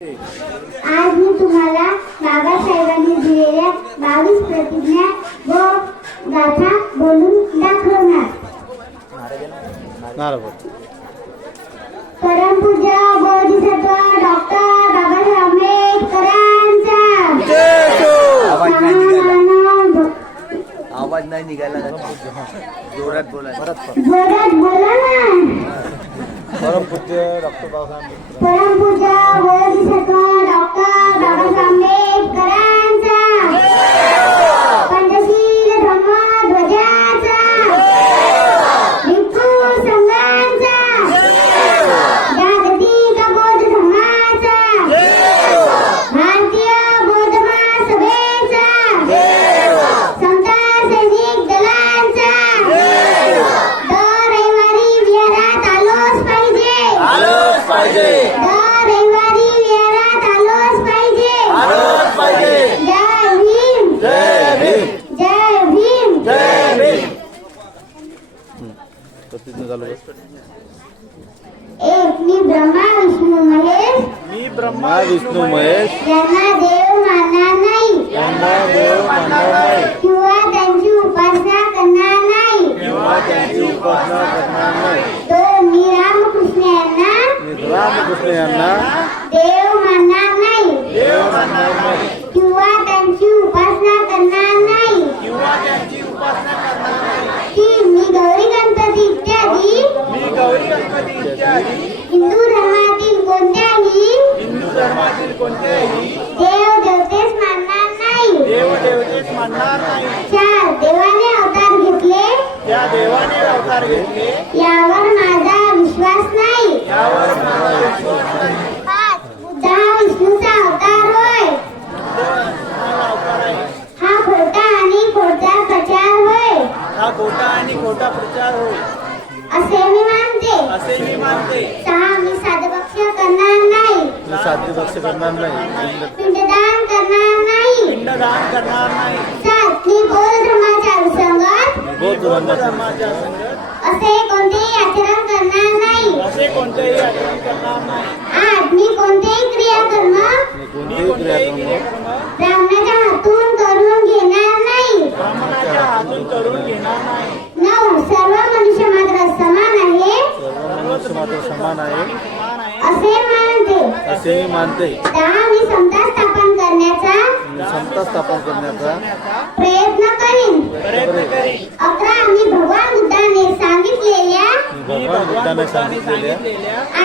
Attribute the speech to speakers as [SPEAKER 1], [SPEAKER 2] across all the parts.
[SPEAKER 1] आज मी तुम्हाला बाबासाहेबांनी दिलेल्या बावीस प्रतिज्ञा व गाथा बोलून दाखवणार. परमपूज्य बोधिसत्व डॉक्टर बाबासाहेब आंबेडकरांचा
[SPEAKER 2] आवाज नाही निघाला जोरात बोला.
[SPEAKER 1] जोरात बोला ना.
[SPEAKER 3] परमपूज्य डॉक्टर बाबासाहेब
[SPEAKER 1] परमपूज्य बोधिसत्व डॉक्टर बाबासाहेब आंबेडकरांचा पंचशील धर्म ध्वजाचा भिक्खू संघाचा जागतिक बौद्ध धर्माचा भारतीय बौद्ध महासभेचा समता सैनिक दलांचा दर रविवारी विहारात आलोच पाहिजे
[SPEAKER 2] आलोच पाहिजे
[SPEAKER 1] दर रविवारी विहारात आलोच पाहिजे
[SPEAKER 2] आलोच पाहिजे
[SPEAKER 1] जय भीम
[SPEAKER 2] जय भीम
[SPEAKER 1] जय भीम
[SPEAKER 2] जय भीम
[SPEAKER 3] प्रतिज्ञा चालू.
[SPEAKER 1] एक मी ब्रह्मा विष्णू महेश.
[SPEAKER 3] मी ब्रह्मा विष्णू महेश.
[SPEAKER 1] यांना देव मानणार नाही.
[SPEAKER 3] यांना देव मानणार नाही.
[SPEAKER 1] किंवा त्यांची उपासना करणार नाही.
[SPEAKER 3] किंवा त्यांची उपासना करणार नाही.
[SPEAKER 1] तो मी रामकृष्ण यांना
[SPEAKER 3] रामकृष्ण यांना
[SPEAKER 1] देव मानणार नाही.
[SPEAKER 3] देव मानणार नाही
[SPEAKER 1] किंवा त्यांची उपासना करणार नाही
[SPEAKER 3] किंवा त्यांची उपासना करणार नाही
[SPEAKER 1] की मी गौरी गणपती इत्यादी
[SPEAKER 3] मी गौरी गणपती इत्यादी
[SPEAKER 1] हिंदू धर्मातील कोणत्याही
[SPEAKER 3] हिंदू धर्मातील कोणत्याही
[SPEAKER 1] देव देवतेस मानणार नाही.
[SPEAKER 3] देव देवतेस मानणार नाही.
[SPEAKER 1] चार देवाने अवतार घेतले
[SPEAKER 3] त्या देवाने अवतार घेतले
[SPEAKER 1] यावर माझा विश्वास नाही.
[SPEAKER 3] यावर माझा विश्वास नाही.
[SPEAKER 1] पाच बुद्ध हा विष्णूचा अवतार होय.
[SPEAKER 3] हा अवतार आहे.
[SPEAKER 1] खोटा आणि खोटा प्रचार होय.
[SPEAKER 3] हा खोटा आणि खोटा प्रचार होय.
[SPEAKER 1] असे मी
[SPEAKER 3] असे मी मानते.
[SPEAKER 1] सहा मी साधभक्ष करणार नाही.
[SPEAKER 3] मी करणार नाही.
[SPEAKER 1] पिंडदान करणार नाही.
[SPEAKER 3] पिंडदान करणार नाही.
[SPEAKER 1] सात मी बौद्ध धर्माच्या विसंगत
[SPEAKER 3] बौद्ध धर्माच्या संगत
[SPEAKER 1] असे कोणतेही आचरण करणार नाही.
[SPEAKER 3] असे कोणतेही आचरण करणार नाही.
[SPEAKER 1] आठ मी कोणतेही क्रियाकर्म
[SPEAKER 3] मी कोणतेही क्रियाक्रम
[SPEAKER 1] ब्राह्मणाच्या हातून करून घेणार नाही.
[SPEAKER 3] ब्राह्मणाच्या हातून करून घेणार नाही
[SPEAKER 1] नऊ सर्व मनुष्य मात्र समान आहे
[SPEAKER 3] सर्व मनुष्य समान आहे.
[SPEAKER 1] असे मानते.
[SPEAKER 3] असे मानते.
[SPEAKER 1] दहा मी समता स्थापन करण्याचा
[SPEAKER 3] मी समता स्थापन करण्याचा
[SPEAKER 1] प्रयत्न करीन.
[SPEAKER 3] प्रयत्न करीन.
[SPEAKER 1] अकरा मी भगवान बुद्धाने सांगितलेल्या
[SPEAKER 3] मी भगवान बुद्धाने सांगितलेल्या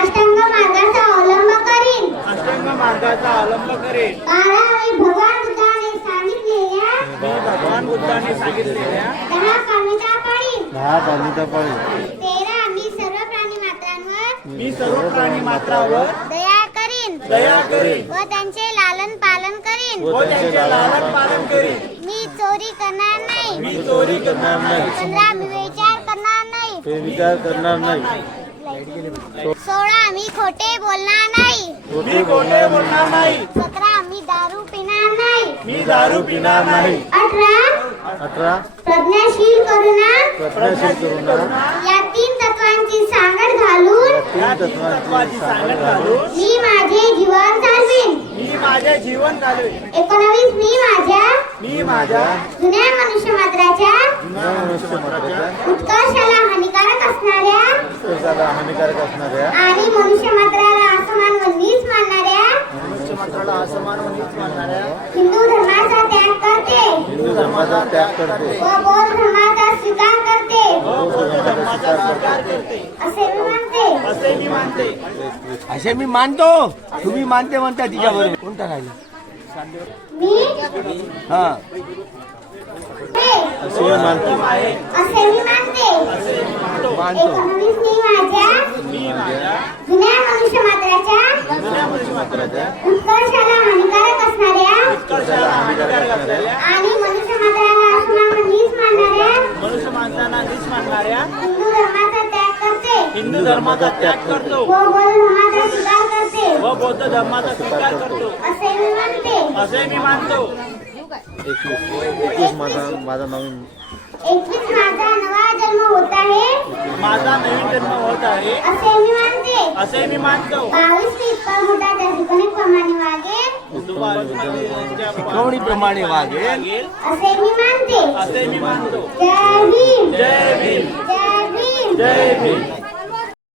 [SPEAKER 1] अष्टांग मार्गाचा अवलंब करीन.
[SPEAKER 3] अष्टांग मार्गाचा अवलंब करेन.
[SPEAKER 1] बारा मी भगवान बुद्धाने सांगितलेल्या
[SPEAKER 3] मी भगवान बुद्धाने सांगितलेल्या
[SPEAKER 1] दहा कामिता पाळीन
[SPEAKER 3] दहा पाणीचा पाळी.
[SPEAKER 1] तेरा मी सर्व प्राणी मात्रांवर
[SPEAKER 3] मी सर्व प्राणी मात्रावर
[SPEAKER 1] दया करीन.
[SPEAKER 3] दया करीन.
[SPEAKER 1] व त्यांचे लालन पालन करीन.
[SPEAKER 3] व त्यांचे लालन पालन करीन.
[SPEAKER 1] मी चोरी करणार नाही.
[SPEAKER 3] मी चोरी करणार नाही.
[SPEAKER 1] पंधरा मी विचार करणार नाही.
[SPEAKER 3] हे विचार करणार नाही.
[SPEAKER 1] सोळा मी खोटे बोलणार नाही.
[SPEAKER 3] खोटे बोलणार नाही.
[SPEAKER 1] सतरा मी दारू पिणार नाही.
[SPEAKER 3] मी दारू पिणार नाही.
[SPEAKER 1] अठरा
[SPEAKER 3] अठरा.
[SPEAKER 1] प्रज्ञाशील करुणा.
[SPEAKER 3] प्रज्ञाशील करून
[SPEAKER 1] या तीन तत्वांची सांगड घालून
[SPEAKER 3] तीन तत्वांची सांगत घालून
[SPEAKER 1] मी माझे जीवन चालवीन.
[SPEAKER 3] मी माझे जीवन चालवे
[SPEAKER 1] एकोणावीस मी माझ्या
[SPEAKER 3] मी माझ्या
[SPEAKER 1] जुन्या मनुष्य मात्राच्या
[SPEAKER 3] जुन्या मनुष्य मात्राच्या
[SPEAKER 1] उत्कर्षाला हानिकारक असणाऱ्या
[SPEAKER 3] उत्कर्षाला हानिकारक असणाऱ्या
[SPEAKER 1] आणि मनुष्य मात्राला असमान व नीच मानणाऱ्या
[SPEAKER 3] मनुष्य मात्राला असमान व नीच मानणाऱ्या
[SPEAKER 1] हिंदू धर्माचा त्याग करते.
[SPEAKER 3] हिंदू धर्माचा त्याग करते.
[SPEAKER 1] व बौद्ध धर्माचा स्वीकार करते. असे मी म्हणते
[SPEAKER 3] असे मी मानते.
[SPEAKER 2] असे मी मानतो. तुम्ही मानते म्हणता तिच्याबरोबर. कोणता राहिला?
[SPEAKER 1] मी?
[SPEAKER 2] हा.
[SPEAKER 3] असे मी मानते
[SPEAKER 1] असे मी मानते.
[SPEAKER 2] मानतो.
[SPEAKER 1] एकोणवीस मी माझ्या जुन्या मनुष्य मात्राच्या
[SPEAKER 3] जुन्या मनुष्य मात्राच्या
[SPEAKER 1] उत्कर्षाला हानिकारक असणाऱ्या
[SPEAKER 3] उत्कर्षाला हानिकारक असलेल्या
[SPEAKER 1] आणि मनुष्य मात्राला असमान व नीच मानणाऱ्या
[SPEAKER 3] मनुष्य माणसांना नीच मानणाऱ्या
[SPEAKER 1] हिंदू धर्माचा त्याग करते
[SPEAKER 3] हिंदू धर्माचा त्याग करतो.
[SPEAKER 1] व बौद्ध धर्माचा स्वीकार करते.
[SPEAKER 3] व बौद्ध धर्माचा स्वीकार करतो.
[SPEAKER 1] असे मी म्हणते
[SPEAKER 3] असे मी मानतो. एकवीस एकवीस माझा माझा नवीन.
[SPEAKER 1] एकवीस माझा नवा जन्म होत आहे.
[SPEAKER 3] माझा नवीन जन्म होत आहे.
[SPEAKER 1] असे मी मानते.
[SPEAKER 3] असे मी मानतो.
[SPEAKER 1] बावीस ते इतका मोठा त्या ठिकाणी प्रमाणे वागेल.
[SPEAKER 2] शिकवणीप्रमाणे
[SPEAKER 3] वागेल?
[SPEAKER 1] असे मी मानते.
[SPEAKER 3] असे मी मानतो.
[SPEAKER 1] जय भीम.
[SPEAKER 3] जय भीम.
[SPEAKER 1] जय भीम.
[SPEAKER 3] जय भीम.